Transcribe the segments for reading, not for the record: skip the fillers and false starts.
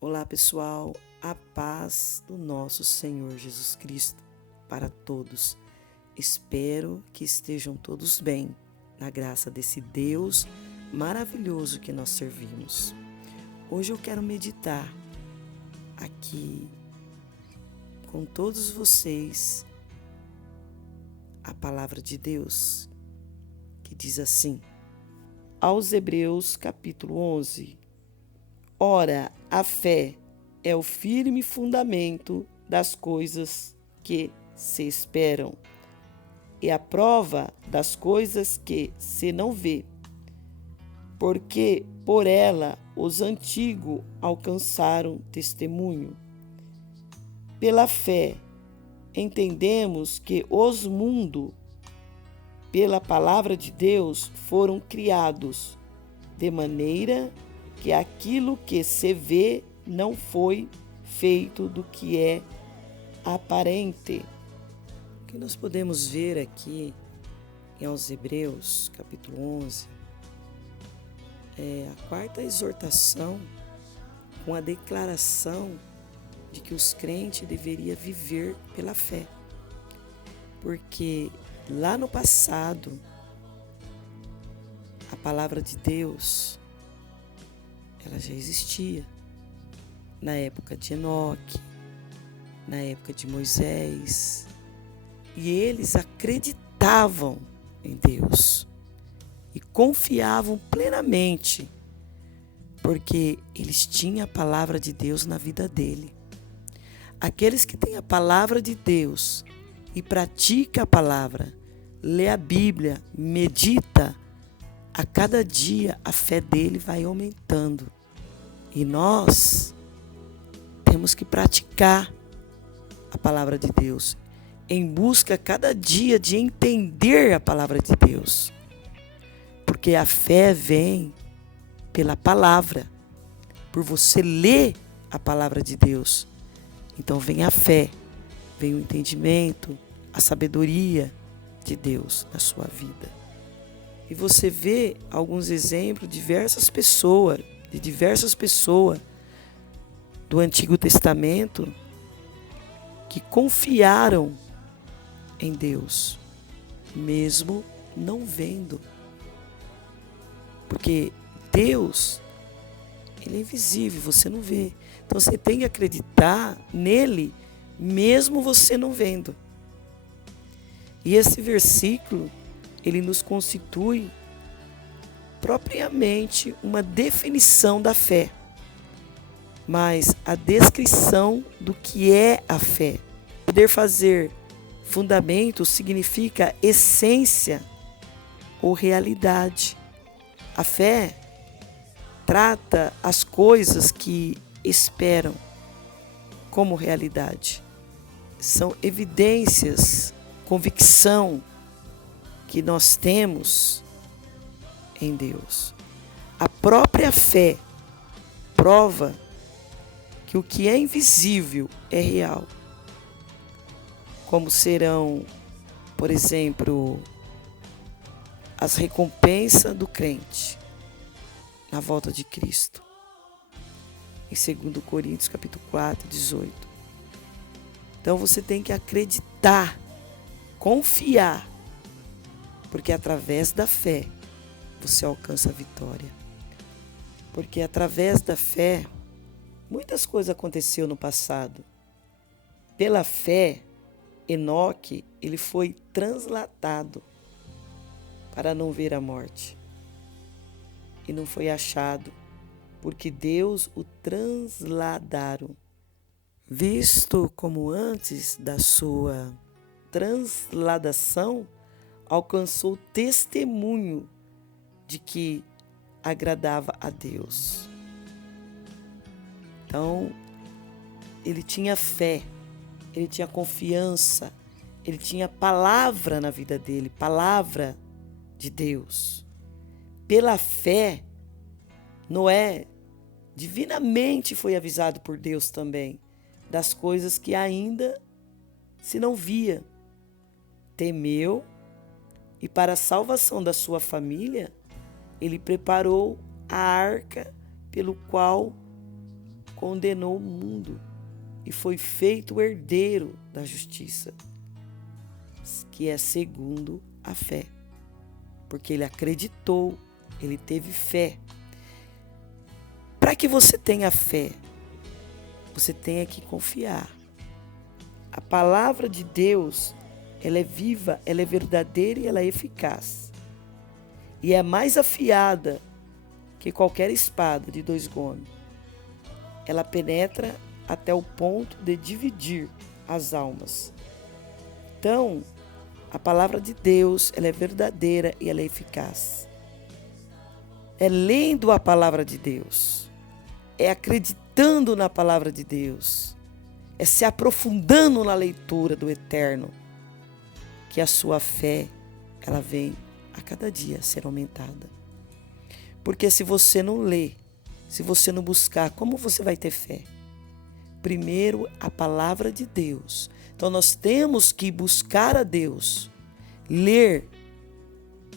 Olá, pessoal, a paz do nosso Senhor Jesus Cristo para todos. Espero que estejam todos bem, na graça desse Deus maravilhoso que nós servimos. Hoje eu quero meditar aqui com todos vocês a palavra de Deus, que diz assim, aos Hebreus capítulo 11. Ora, a fé é o firme fundamento das coisas que se esperam e a prova das coisas que se não vê, porque por ela os antigos alcançaram testemunho. Pela fé, entendemos que os mundos, pela palavra de Deus, foram criados, de maneira que aquilo que se vê não foi feito do que é aparente. O que nós podemos ver aqui aos Hebreus, capítulo 11, é a quarta exortação com a declaração de que os crentes deveriam viver pela fé. Porque lá no passado, a palavra de Deus ela já existia na época de Enoque, na época de Moisés, e eles acreditavam em Deus e confiavam plenamente, porque eles tinham a palavra de Deus na vida dele. Aqueles que têm a palavra de Deus e pratica a palavra, lê a Bíblia, medita, a cada dia a fé dele vai aumentando. E nós temos que praticar a palavra de Deus, em busca cada dia de entender a palavra de Deus. Porque a fé vem pela palavra, por você ler a palavra de Deus. Então vem a fé, vem o entendimento, a sabedoria de Deus na sua vida. E você vê alguns exemplos de diversas pessoas do Antigo Testamento que confiaram em Deus, mesmo não vendo. Porque Deus, ele é invisível, você não vê. Então você tem que acreditar nele, mesmo você não vendo. E esse versículo, ele nos constitui propriamente uma definição da fé, mas a descrição do que é a fé. Poder fazer fundamento significa essência ou realidade. A fé trata as coisas que esperam como realidade. São evidências, convicção que nós temos em Deus. A própria fé prova que o que é invisível é real. Como serão, por exemplo, as recompensas do crente na volta de Cristo. Em 2 Coríntios, capítulo 4, 18. Então você tem que acreditar, confiar, porque através da fé você alcança a vitória. Porque através da fé, muitas coisas aconteceram no passado. Pela fé, Enoque, ele foi translatado para não ver a morte. E não foi achado, porque Deus o transladaram. Visto como antes da sua transladação, alcançou testemunho de que agradava a Deus. Então, ele tinha fé, ele tinha confiança, ele tinha palavra na vida dele, palavra de Deus. Pela fé, Noé divinamente foi avisado por Deus também das coisas que ainda se não via. Temeu e para a salvação da sua família, ele preparou a arca pelo qual condenou o mundo e foi feito herdeiro da justiça, que é segundo a fé. Porque ele acreditou, ele teve fé. Para que você tenha fé, você tem que confiar. A palavra de Deus, ela é viva, ela é verdadeira e ela é eficaz. E é mais afiada que qualquer espada de 2 gumes. Ela penetra até o ponto de dividir as almas. Então, a palavra de Deus, ela é verdadeira e ela é eficaz. É lendo a palavra de Deus. É acreditando na palavra de Deus. É se aprofundando na leitura do Eterno. Que a sua fé, ela vem a cada dia ser aumentada. Porque se você não ler, se você não buscar, como você vai ter fé? Primeiro, a palavra de Deus. Então, nós temos que buscar a Deus, ler,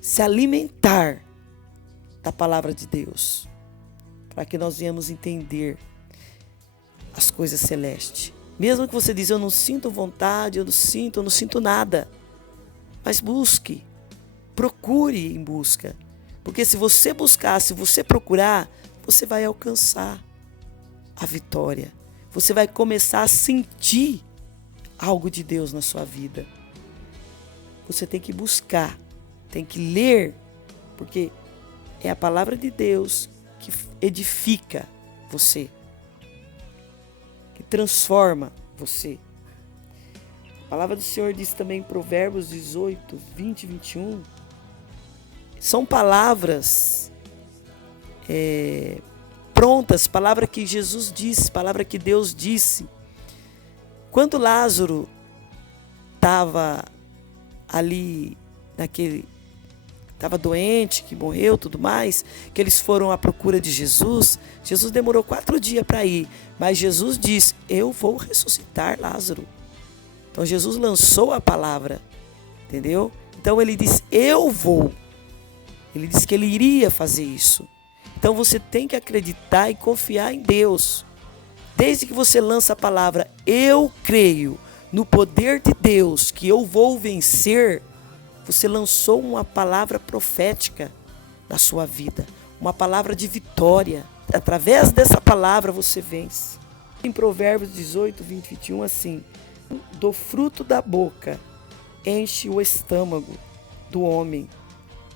se alimentar da palavra de Deus, para que nós venhamos entender as coisas celestes. Mesmo que você diz, eu não sinto vontade, eu não sinto nada. Mas busque, procure em busca. Porque se você buscar, se você procurar, você vai alcançar a vitória. Você vai começar a sentir algo de Deus na sua vida. Você tem que buscar, tem que ler, porque é a palavra de Deus que edifica você, que transforma você. A palavra do Senhor diz também em Provérbios 18, 20 e 21. São palavras prontas, palavra que Jesus disse, palavra que Deus disse. Quando Lázaro estava ali, estava doente, que morreu, tudo mais, que eles foram à procura de Jesus, Jesus demorou 4 dias para ir, mas Jesus disse, eu vou ressuscitar Lázaro. Então Jesus lançou a palavra, entendeu? Então ele disse, eu vou. Ele disse que ele iria fazer isso. Então você tem que acreditar e confiar em Deus. Desde que você lança a palavra, eu creio no poder de Deus, que eu vou vencer, você lançou uma palavra profética na sua vida. Uma palavra de vitória. Através dessa palavra você vence. Em Provérbios 18, 20 e 21, assim, do fruto da boca enche o estômago do homem.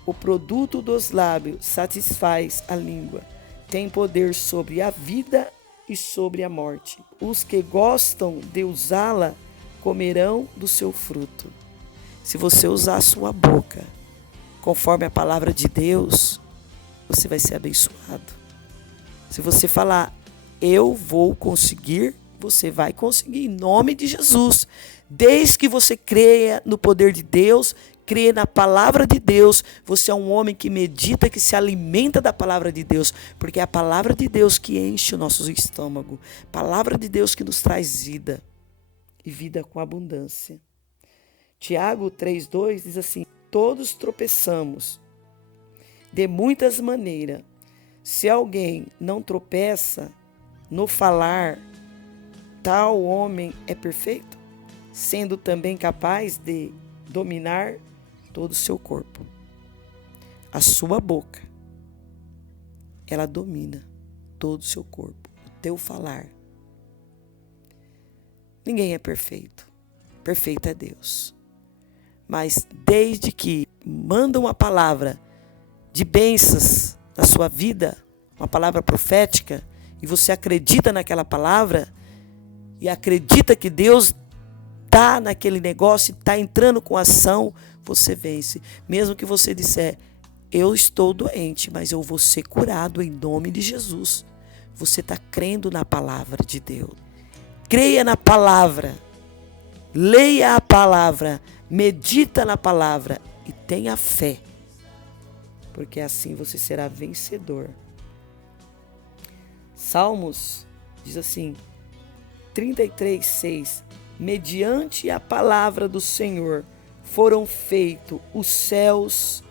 O produto dos lábios satisfaz a língua. Tem poder sobre a vida e sobre a morte. Os que gostam de usá-la comerão do seu fruto. Se você usar a sua boca conforme a palavra de Deus, você vai ser abençoado. Se você falar, eu vou conseguir, você vai conseguir em nome de Jesus. Desde que você creia no poder de Deus, crê na palavra de Deus, você é um homem que medita, que se alimenta da palavra de Deus, porque é a palavra de Deus que enche o nosso estômago, palavra de Deus que nos traz vida, e vida com abundância. Tiago 3,2 diz assim, todos tropeçamos de muitas maneiras. Se alguém não tropeça no falar, tal homem é perfeito, sendo também capaz de dominar todo o seu corpo. A sua boca, ela domina todo o seu corpo, o teu falar. Ninguém é perfeito. Perfeito é Deus. Mas desde que manda uma palavra de bênçãos na sua vida, uma palavra profética, e você acredita naquela palavra, e acredita que Deus está naquele negócio, está entrando com ação, você vence. Mesmo que você disser, eu estou doente, mas eu vou ser curado em nome de Jesus. Você está crendo na palavra de Deus. Creia na palavra. Leia a palavra. Medita na palavra. E tenha fé. Porque assim você será vencedor. Salmos diz assim, 33:6. Mediante a palavra do Senhor foram feitos os céus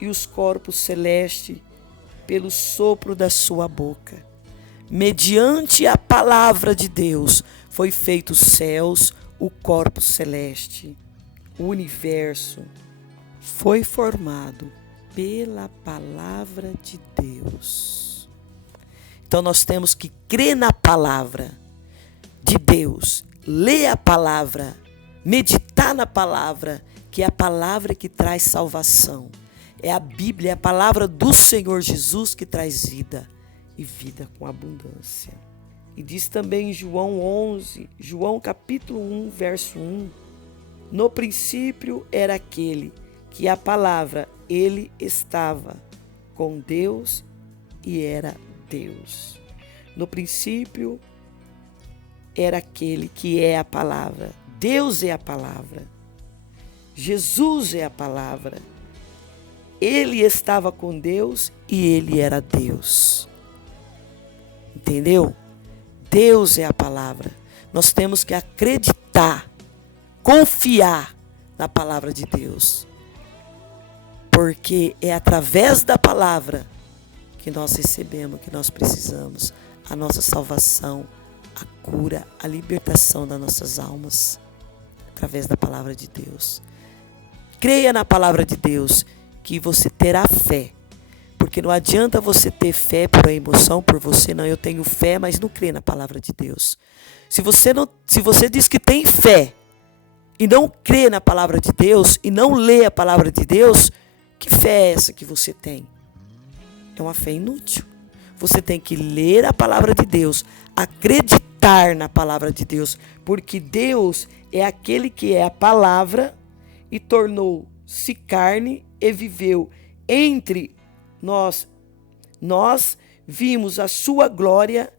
e os corpos celestes pelo sopro da sua boca. mediante a palavra de Deus, foi feito os céus, o corpo celeste, o universo foi formado pela palavra de Deus. Então nós temos que crer na palavra de Deus, ler a palavra, meditar na palavra, que é a palavra que traz salvação. É a Bíblia, é a palavra do Senhor Jesus que traz vida, e vida com abundância. E diz também em João capítulo 1, verso 1, no princípio era aquele que a palavra, ele estava com Deus e era Deus. No princípio era aquele que é a palavra. Deus é a palavra. Jesus é a palavra. Ele estava com Deus e ele era Deus. Entendeu? Deus é a palavra. Nós temos que acreditar, confiar na palavra de Deus. Porque é através da palavra que nós recebemos, que nós precisamos, a nossa salvação, a cura, a libertação das nossas almas. Através da palavra de Deus. Creia na palavra de Deus, que você terá fé. Porque não adianta você ter fé por emoção, por você, não, eu tenho fé, mas não crê na palavra de Deus. Se você diz que tem fé e não crê na palavra de Deus e não lê a palavra de Deus, que fé é essa que você tem? É uma fé inútil. Você tem que ler a palavra de Deus, acreditar na palavra de Deus, porque Deus é aquele que é a palavra e tornou-se carne e viveu entre nós. Nós vimos a sua glória,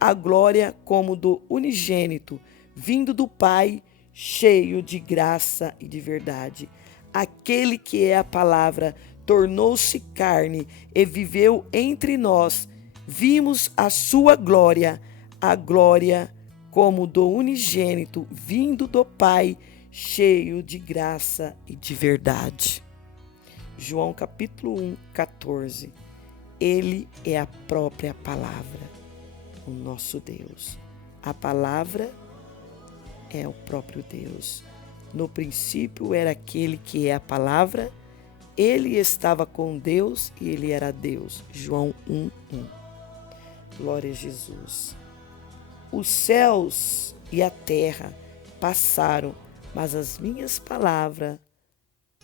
a glória como do unigênito, vindo do Pai, cheio de graça e de verdade. Aquele que é a palavra tornou-se carne e viveu entre nós. Vimos a sua glória, a glória como do unigênito, vindo do Pai, cheio de graça e de verdade. João capítulo 1, 14. Ele é a própria palavra, o nosso Deus. A palavra é o próprio Deus. No princípio era aquele que é a palavra, ele estava com Deus e ele era Deus. João 1, 1. Glória a Jesus. Os céus e a terra passaram, mas as minhas palavras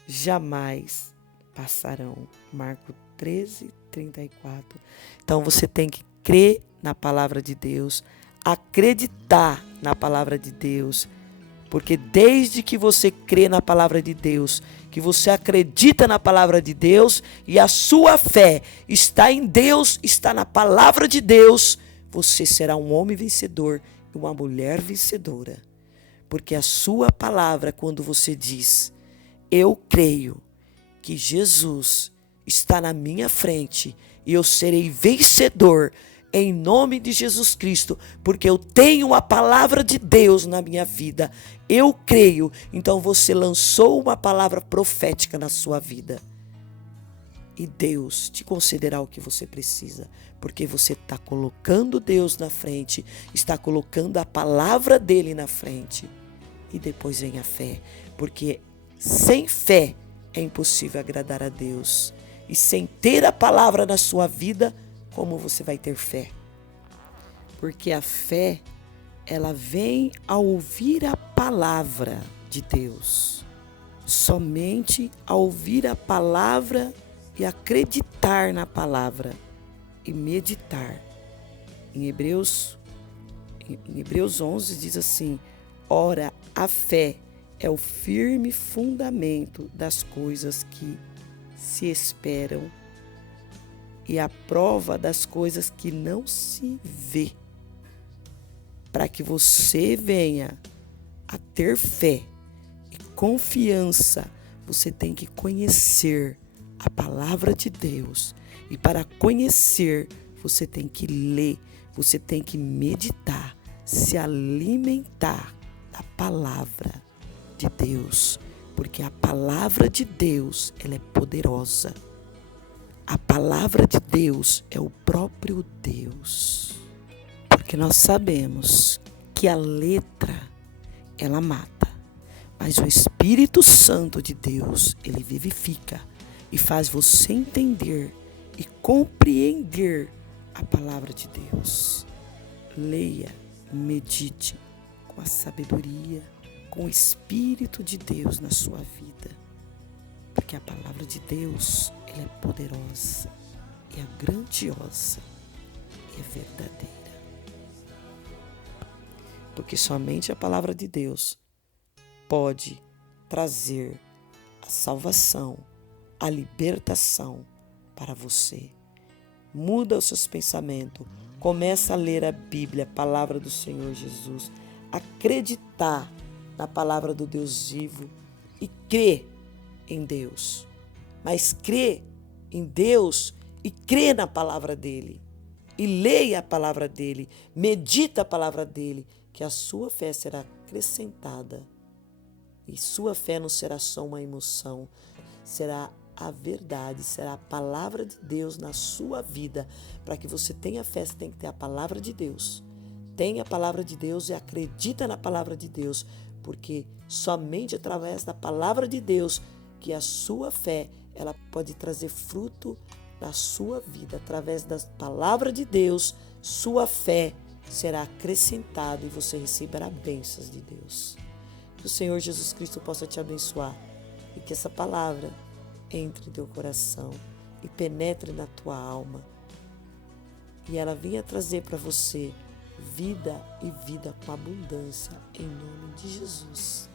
jamais passarão. Marcos 13, 34. Então você tem que crer na palavra de Deus, acreditar na palavra de Deus, porque desde que você crê na palavra de Deus, que você acredita na palavra de Deus e a sua fé está em Deus, está na palavra de Deus, você será um homem vencedor e uma mulher vencedora. Porque a sua palavra, quando você diz, eu creio que Jesus está na minha frente e eu serei vencedor em nome de Jesus Cristo, porque eu tenho a palavra de Deus na minha vida. Eu creio. Então você lançou uma palavra profética na sua vida. E Deus te concederá o que você precisa, porque você está colocando Deus na frente, está colocando a palavra dele na frente. E depois vem a fé, porque sem fé é impossível agradar a Deus. E sem ter a palavra na sua vida, como você vai ter fé? Porque a fé, ela vem ao ouvir a palavra de Deus. Somente ao ouvir a palavra e acreditar na palavra e meditar. Em Hebreus 11 diz assim, ora, a fé é o firme fundamento das coisas que se esperam e a prova das coisas que não se vê. Para que você venha a ter fé e confiança, você tem que conhecer a palavra de Deus. E para conhecer, você tem que ler, você tem que meditar, se alimentar da palavra de Deus. Porque a palavra de Deus, ela é poderosa. A palavra de Deus é o próprio Deus. Porque nós sabemos que a letra, ela mata, mas o Espírito Santo de Deus, ele vivifica e faz você entender e compreender a palavra de Deus. Leia, medite com a sabedoria, com o Espírito de Deus na sua vida. Porque a palavra de Deus, ela é poderosa, é grandiosa, é verdadeira. Porque somente a palavra de Deus pode trazer a salvação, a libertação para você. Muda os seus pensamentos. Começa a ler a Bíblia, a palavra do Senhor Jesus. Acreditar na palavra do Deus vivo e crer em Deus. Mas crer em Deus e crer na palavra dele. E leia a palavra dele. Medita a palavra dele. Que a sua fé será acrescentada. E sua fé não será só uma emoção. Será a verdade, será a palavra de Deus na sua vida. Para que você tenha fé, você tem que ter a palavra de Deus. Tenha a palavra de Deus e acredita na palavra de Deus. Porque somente através da palavra de Deus que a sua fé ela pode trazer fruto na sua vida. Através da palavra de Deus, sua fé será acrescentada e você receberá bênçãos de Deus. Que o Senhor Jesus Cristo possa te abençoar e que essa palavra entre em teu coração e penetre na tua alma e ela venha trazer para você vida e vida com abundância em nome de Jesus.